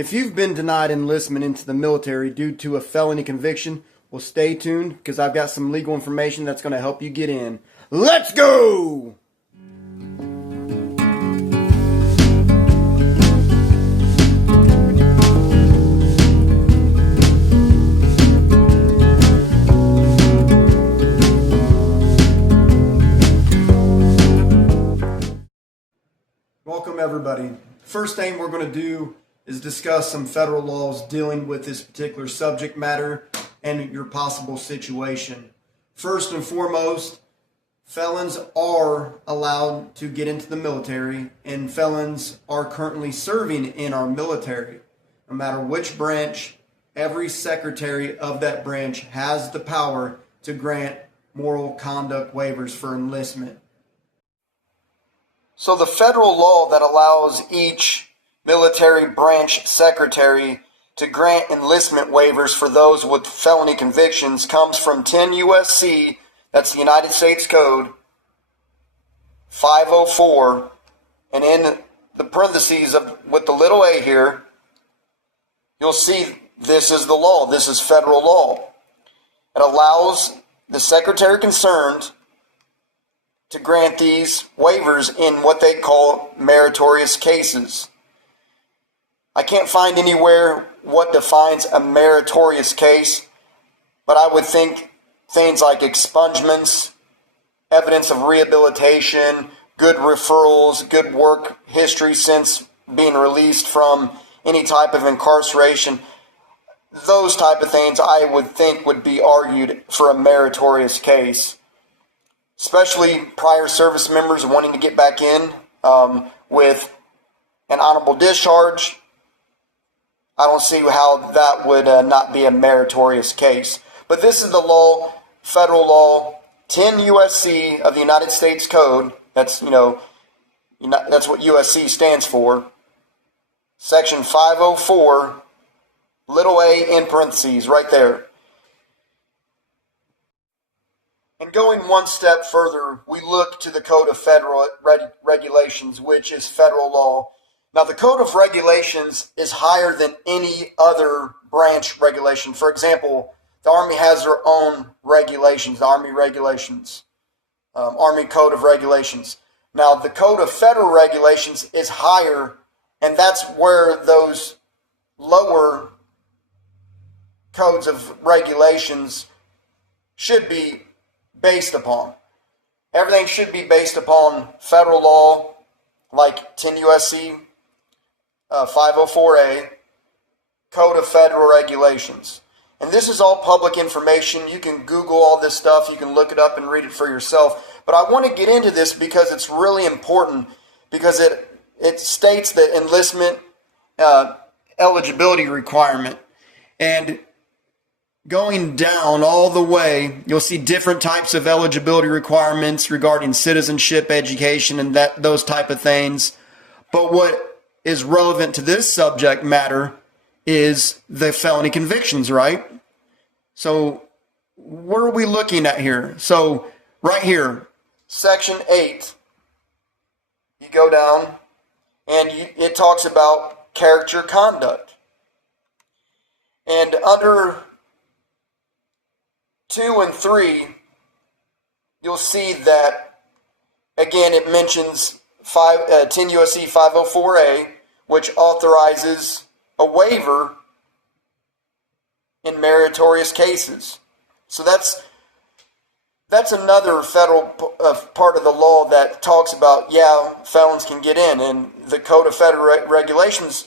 If you've been denied enlistment into the military due to a felony conviction, well, stay tuned because I've got some legal information that's going to help you get in. Let's go! Welcome, everybody. First thing we're going to do is discuss some federal laws dealing with this particular subject matter and your possible situation. First and foremost, felons are allowed to get into the military, and felons are currently serving in our military. No matter which branch, every secretary of that branch has the power to grant moral conduct waivers for enlistment. So the federal law that allows each military branch secretary to grant enlistment waivers for those with felony convictions comes from 10 U.S.C., that's the United States Code, 504, and in the parentheses with the little a here, you'll see this is the law. This is federal law. It allows the secretary concerned to grant these waivers in what they call meritorious cases. I can't find anywhere what defines a meritorious case, but I would think things like expungements, evidence of rehabilitation, good referrals, good work history since being released from any type of incarceration, those type of things I would think would be argued for a meritorious case. Especially prior service members wanting to get back in with an honorable discharge. I don't see how that would not be a meritorious case. But this is the law, federal law, 10 U.S.C. of the United States Code. That's, that's what USC stands for. Section 504, little a in parentheses, right there. And going one step further, we look to the Code of Federal Regulations, which is federal law. Now, the Code of Regulations is higher than any other branch regulation. For example, the Army has their own regulations, the Army regulations, Army Code of Regulations. Now, the Code of Federal Regulations is higher, and that's where those lower codes of regulations should be based upon. Everything should be based upon federal law, like 10 U.S.C. 504A, Code of Federal Regulations. And this is all public information. You can Google all this stuff. You can look it up and read it for yourself. But I want to get into this because it's really important, because it states the enlistment eligibility requirement. And going down all the way, you'll see different types of eligibility requirements regarding citizenship, education, and those type of things. But what is relevant to this subject matter is the felony convictions, right? So what are we looking at here? So right here, Section 8, you go down, and it talks about character conduct. And under 2 and 3, you'll see that, again, it mentions 10 U.S.C. 504A, which authorizes a waiver in meritorious cases. So that's another federal part of the law that talks about, felons can get in. And the Code of Federal Regulations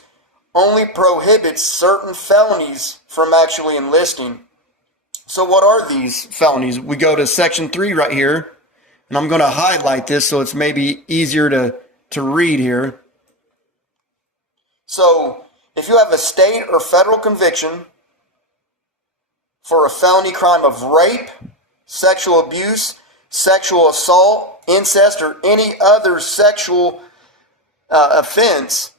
only prohibits certain felonies from actually enlisting. So what are these felonies? We go to Section 3 right here, and I'm going to highlight this so it's maybe easier to read here. So if you have a state or federal conviction for a felony crime of rape, sexual abuse, sexual assault, incest, or any other sexual offense,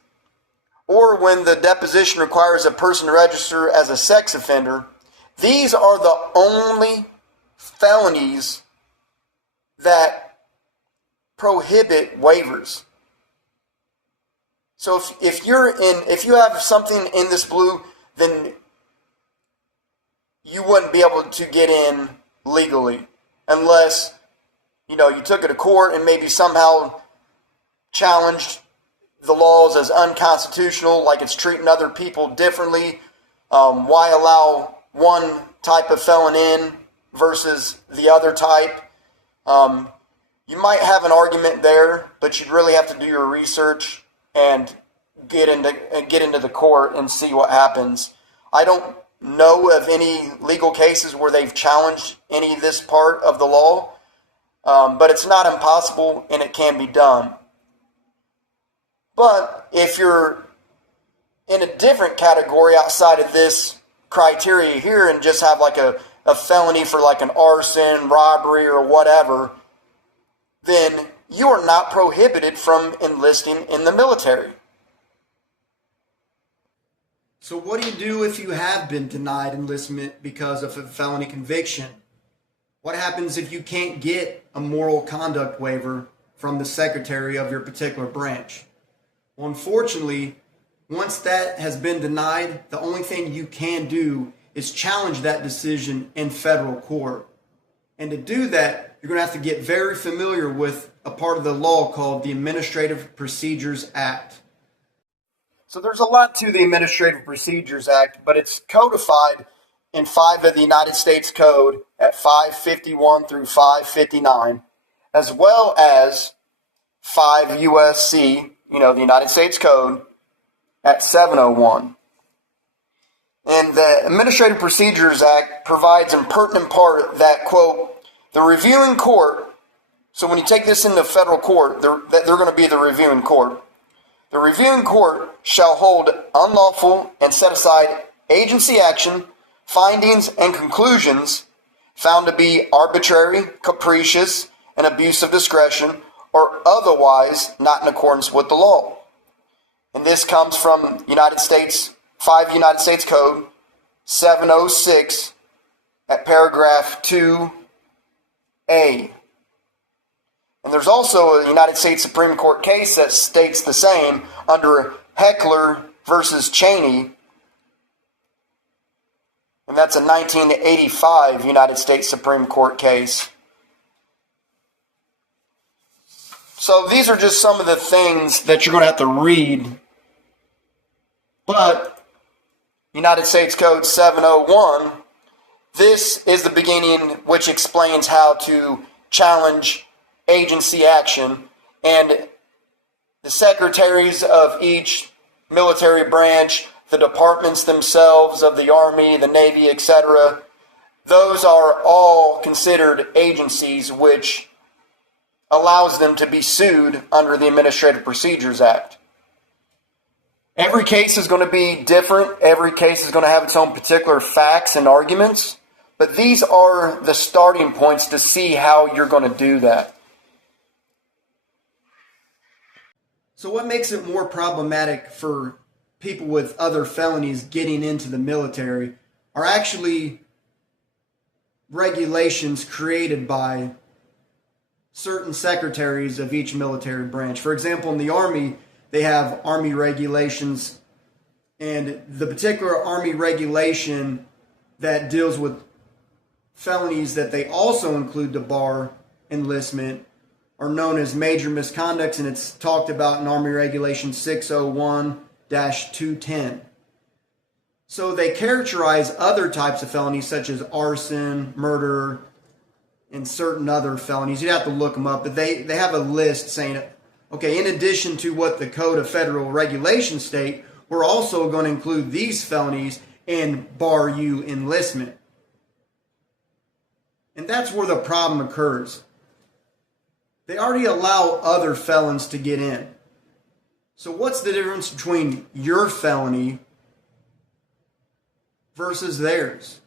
or when the deposition requires a person to register as a sex offender, these are the only felonies that prohibit waivers. So if you have something in this blue, then you wouldn't be able to get in legally unless, you took it to court and maybe somehow challenged the laws as unconstitutional, like it's treating other people differently. Why allow one type of felon in versus the other type? You might have an argument there, but you'd really have to do your research and get into the court and see what happens. I don't know of any legal cases where they've challenged any of this part of the law, but it's not impossible and it can be done. But if you're in a different category outside of this criteria here and just have like a felony for like an arson, robbery, or whatever, then you are not prohibited from enlisting in the military. So what do you do if you have been denied enlistment because of a felony conviction? What happens if you can't get a moral conduct waiver from the secretary of your particular branch? Well, unfortunately, once that has been denied, the only thing you can do is challenge that decision in federal court. And to do that, you're going to have to get very familiar with a part of the law called the Administrative Procedures Act. So there's a lot to the Administrative Procedures Act, but it's codified in 5 of the United States Code at 551 through 559, as well as 5 USC, the United States Code, at 701. And the Administrative Procedures Act provides in pertinent part that, quote, the reviewing court, so when you take this into federal court, they're going to be the reviewing court. The reviewing court shall hold unlawful and set aside agency action, findings, and conclusions found to be arbitrary, capricious, and abuse of discretion, or otherwise not in accordance with the law. And this comes from 5 United States Code 706 at paragraph 2A. And there's also a United States Supreme Court case that states the same under Heckler versus Cheney. And that's a 1985 United States Supreme Court case. So these are just some of the things that you're going to have to read. But United States Code 701, this is the beginning which explains how to challenge agency action, and the secretaries of each military branch, the departments themselves of the Army, the Navy, etc., those are all considered agencies, which allows them to be sued under the Administrative Procedures Act. Every case is going to be different. Every case is going to have its own particular facts and arguments, but these are the starting points to see how you're going to do that. So what makes it more problematic for people with other felonies getting into the military are actually regulations created by certain secretaries of each military branch. For example, in the Army, they have Army regulations, and the particular Army regulation that deals with felonies that they also include to bar enlistment are known as major misconducts, and it's talked about in Army Regulation 601-210. So they characterize other types of felonies such as arson, murder, and certain other felonies. You'd have to look them up, but they have a list saying, okay, in addition to what the Code of Federal Regulations state, we're also going to include these felonies and bar you enlistment. And that's where the problem occurs. They already allow other felons to get in. So what's the difference between your felony versus theirs?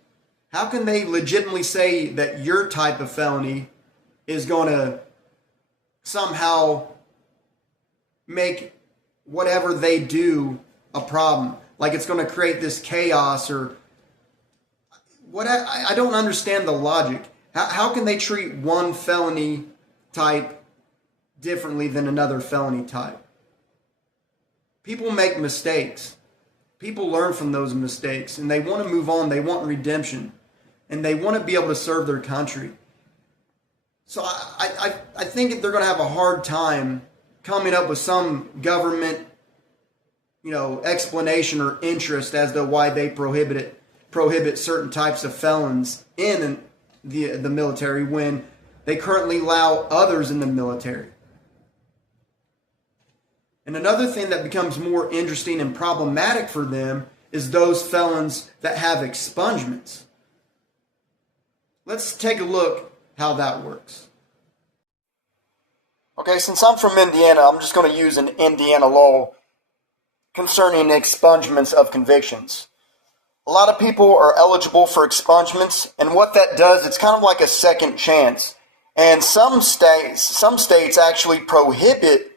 How can they legitimately say that your type of felony is going to somehow make whatever they do a problem? Like it's going to create this chaos or what? I don't understand the logic. How can they treat one felony type differently than another felony type? People make mistakes. People learn from those mistakes, and they want to move on. They want redemption, and they want to be able to serve their country. So I think they're going to have a hard time coming up with some government, explanation or interest as to why they prohibit certain types of felons in the military when they currently allow others in the military. And another thing that becomes more interesting and problematic for them is those felons that have expungements. Let's take a look how that works. Okay, since I'm from Indiana, I'm just going to use an Indiana law concerning expungements of convictions. A lot of people are eligible for expungements, and what that does, it's kind of like a second chance. And some states actually prohibit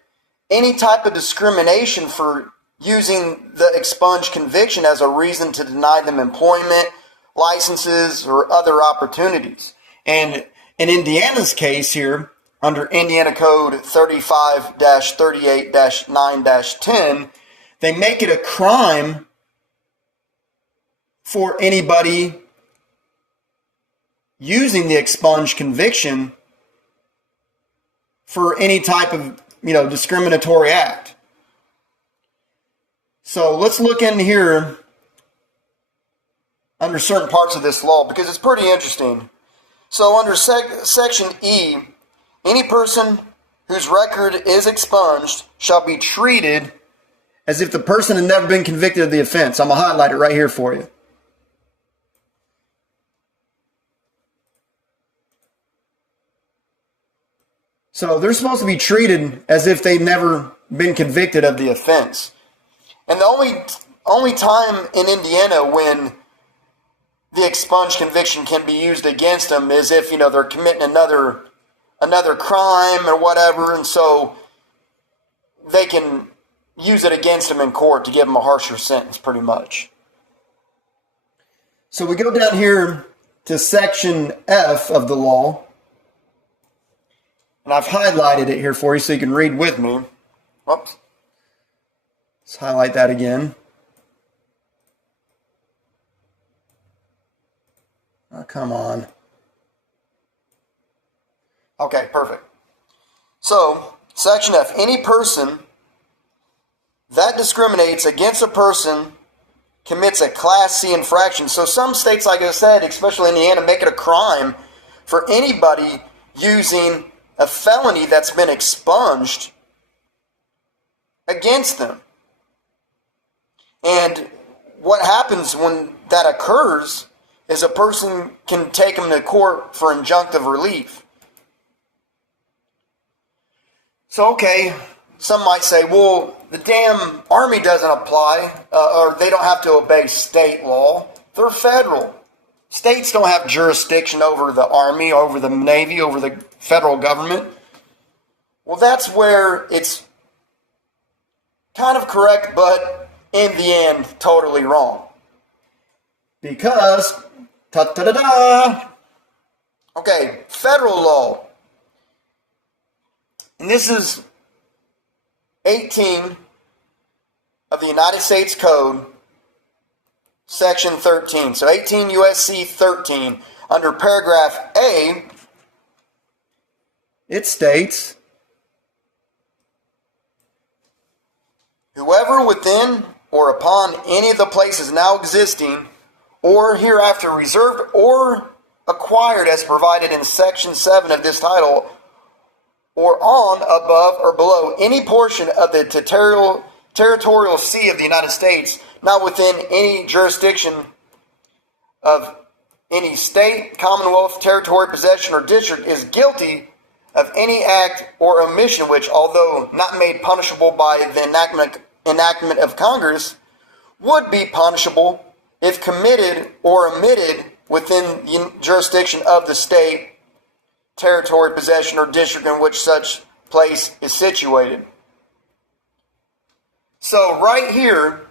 any type of discrimination for using the expunged conviction as a reason to deny them employment, licenses, or other opportunities. And in Indiana's case here, under Indiana Code 35-38-9-10, they make it a crime for anybody using the expunged conviction for any type of discriminatory act. So let's look in here under certain parts of this law because it's pretty interesting. So under Section E, any person whose record is expunged shall be treated as if the person had never been convicted of the offense. I'm going to highlight it right here for you. So they're supposed to be treated as if they've never been convicted of the offense. And the only time in Indiana when the expunged conviction can be used against them is if, they're committing another crime or whatever, and so they can use it against them in court to give them a harsher sentence, pretty much. So we go down here to Section F of the law. And I've highlighted it here for you so you can read with me. Oops. Let's highlight that again. Oh, come on. Okay, perfect. So, Section F, any person that discriminates against a person commits a Class C infraction. So some states, like I said, especially Indiana, make it a crime for anybody using a felony that's been expunged against them. And what happens when that occurs is a person can take them to court for injunctive relief. So, okay, some might say, well, the damn Army doesn't apply, or they don't have to obey state law. They're federal. States don't have jurisdiction over the Army, over the Navy, over the federal government. Well, that's where it's kind of correct, but in the end, totally wrong. Because, okay, federal law. And this is 18 of the United States Code, Section 13. So 18 U.S.C. 13, under paragraph A, it states, whoever within or upon any of the places now existing or hereafter reserved or acquired as provided in Section 7 of this title, or on, above, or below any portion of the territorial sea of the United States, not within any jurisdiction of any state, commonwealth, territory, possession, or district, is guilty of any act or omission which, although not made punishable by the enactment of Congress, would be punishable if committed or omitted within the jurisdiction of the state, territory, possession, or district in which such place is situated. So right here,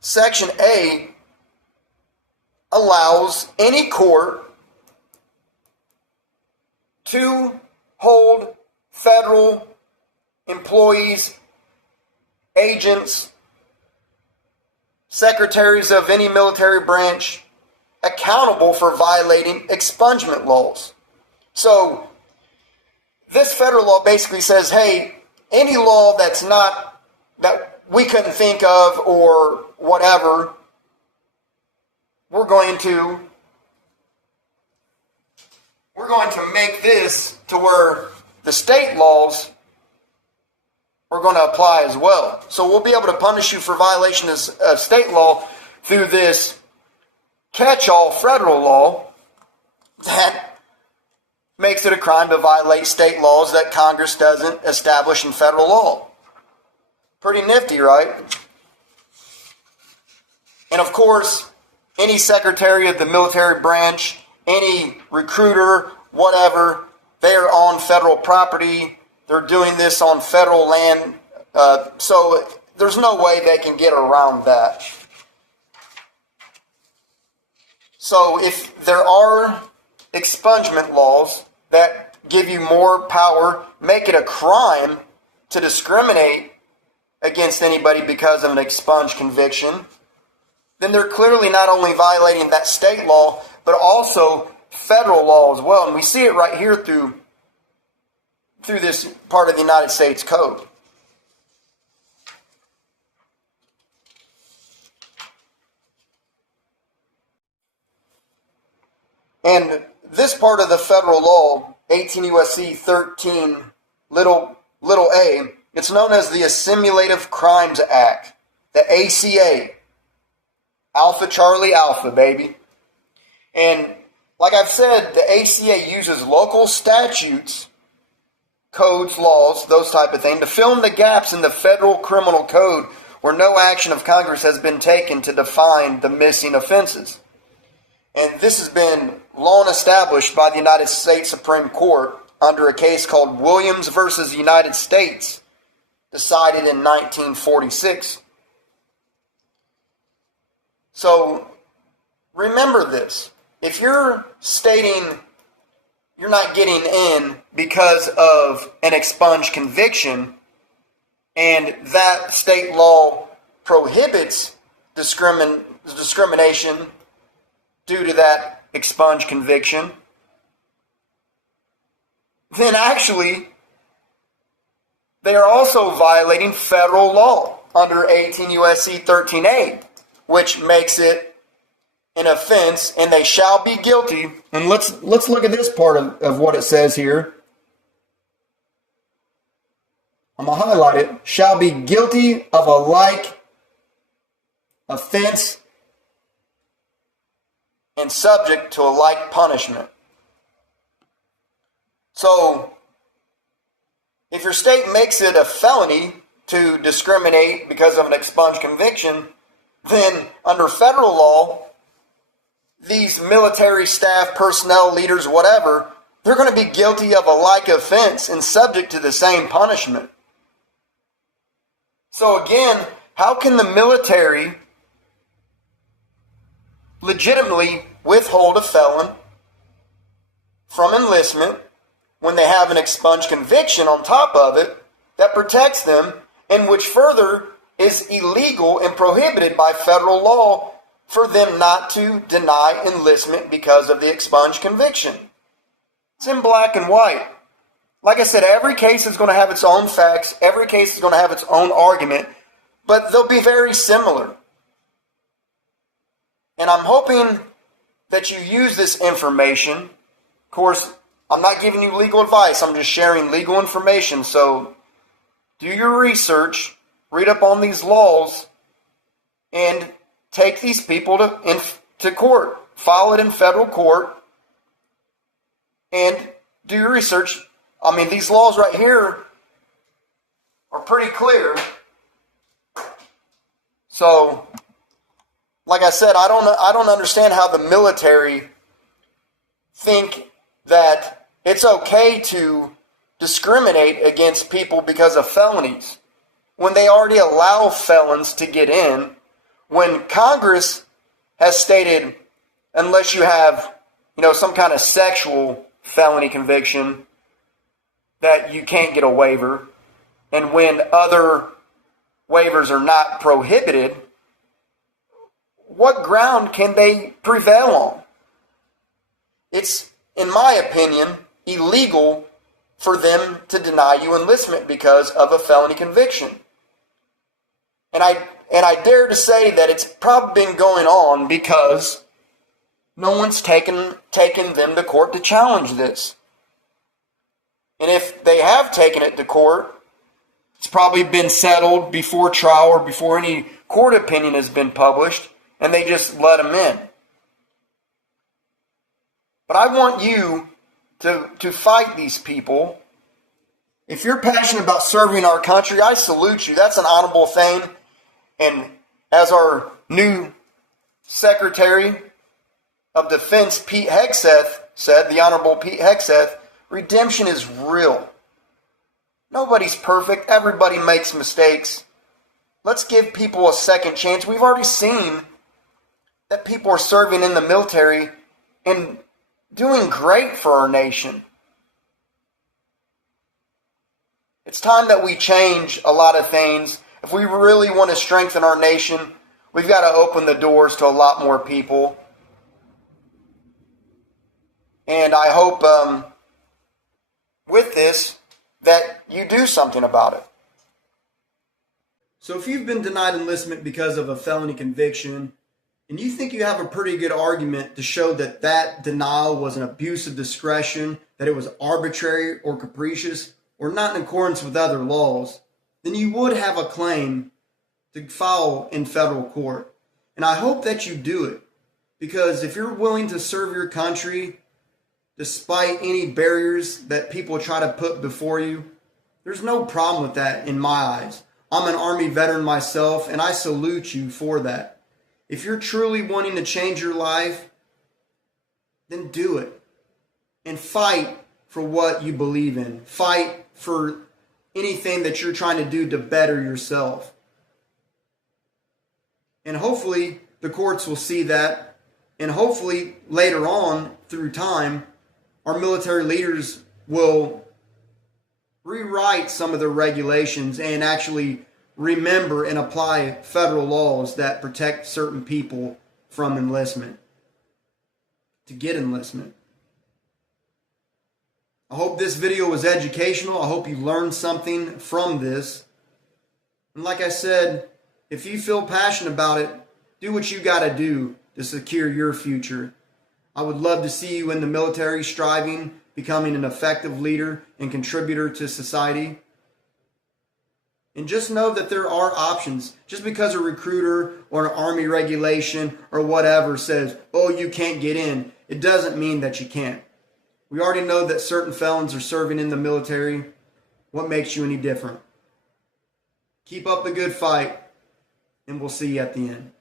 Section A allows any court to hold federal employees, agents, secretaries of any military branch accountable for violating expungement laws. So this federal law basically says, hey, any law that we couldn't think of or whatever, we're going to make this to where the state laws are going to apply as well. So we'll be able to punish you for violation of state law through this catch-all federal law that makes it a crime to violate state laws that Congress doesn't establish in federal law. Pretty nifty, right? And of course, any secretary of the military branch, any recruiter, whatever, they are on federal property. They're doing this on federal land. So there's no way they can get around that. So if there are expungement laws that give you more power, make it a crime to discriminate against anybody because of an expunged conviction, then they're clearly not only violating that state law, but also federal law as well. And we see it right here through this part of the United States Code. And this part of the federal law, 18 U.S.C. 13 little a, it's known as the Assimilative Crimes Act, the ACA. Alpha Charlie Alpha, baby. And like I've said, the ACA uses local statutes, codes, laws, those type of thing, to fill in the gaps in the federal criminal code where no action of Congress has been taken to define the missing offenses. And this has been long established by the United States Supreme Court under a case called Williams versus United States, decided in 1946. So remember this. If you're stating you're not getting in because of an expunged conviction, and that state law prohibits discrimination due to that expunged conviction, then actually they are also violating federal law under 18 U.S.C. 13A, which makes it an offense, and they shall be guilty. And let's look at this part of what it says here. I'm going to highlight it. Shall be guilty of a like offense and subject to a like punishment. So, if your state makes it a felony to discriminate because of an expunged conviction, then under federal law, these military staff, personnel, leaders, whatever, they're going to be guilty of a like offense and subject to the same punishment. So again, how can the military legitimately withhold a felon from enlistment when they have an expunged conviction on top of it that protects them, and which further is illegal and prohibited by federal law for them not to deny enlistment because of the expunged conviction? It's in black and white. Like I said, every case is going to have its own facts. Every case is going to have its own argument, but they'll be very similar. And I'm hoping that you use this information. Of course, I'm not giving you legal advice. I'm just sharing legal information. So do your research, read up on these laws, and take these people to court. File it in federal court and do your research. I mean, these laws right here are pretty clear. So, like I said, I don't understand how the military think that it's okay to discriminate against people because of felonies when they already allow felons to get in, when Congress has stated unless you have, some kind of sexual felony conviction, that you can't get a waiver, and when other waivers are not prohibited, what ground can they prevail on? It's, in my opinion, illegal for them to deny you enlistment because of a felony conviction. And I dare to say that it's probably been going on because no one's taken them to court to challenge this. And if they have taken it to court, it's probably been settled before trial or before any court opinion has been published, and they just let them in. But I want you to fight these people. If you're passionate about serving our country, I salute you. That's an honorable thing. And as our new Secretary of Defense, Pete Hegseth, said, the Honorable Pete Hegseth, redemption is real. Nobody's perfect. Everybody makes mistakes. Let's give people a second chance. We've already seen that people are serving in the military and doing great for our nation. It's time that we change a lot of things. If we really want to strengthen our nation, we've got to open the doors to a lot more people. And I hope with this that you do something about it. So if you've been denied enlistment because of a felony conviction, and you think you have a pretty good argument to show that that denial was an abuse of discretion, that it was arbitrary or capricious, or not in accordance with other laws, then you would have a claim to file in federal court. And I hope that you do it, because if you're willing to serve your country despite any barriers that people try to put before you, there's no problem with that in my eyes. I'm an Army veteran myself, and I salute you for that. If you're truly wanting to change your life, then do it. And fight for what you believe in. Fight for anything that you're trying to do to better yourself. And hopefully the courts will see that. And hopefully later on, through time, our military leaders will rewrite some of the regulations and actually remember and apply federal laws that protect certain people from enlistment, to get enlistment. I hope this video was educational. I hope you learned something from this. And like I said, if you feel passionate about it, do what you got to do to secure your future. I would love to see you in the military striving, becoming an effective leader and contributor to society. And just know that there are options. Just because a recruiter or an Army regulation or whatever says, oh, you can't get in, it doesn't mean that you can't. We already know that certain felons are serving in the military. What makes you any different? Keep up the good fight, and we'll see you at the end.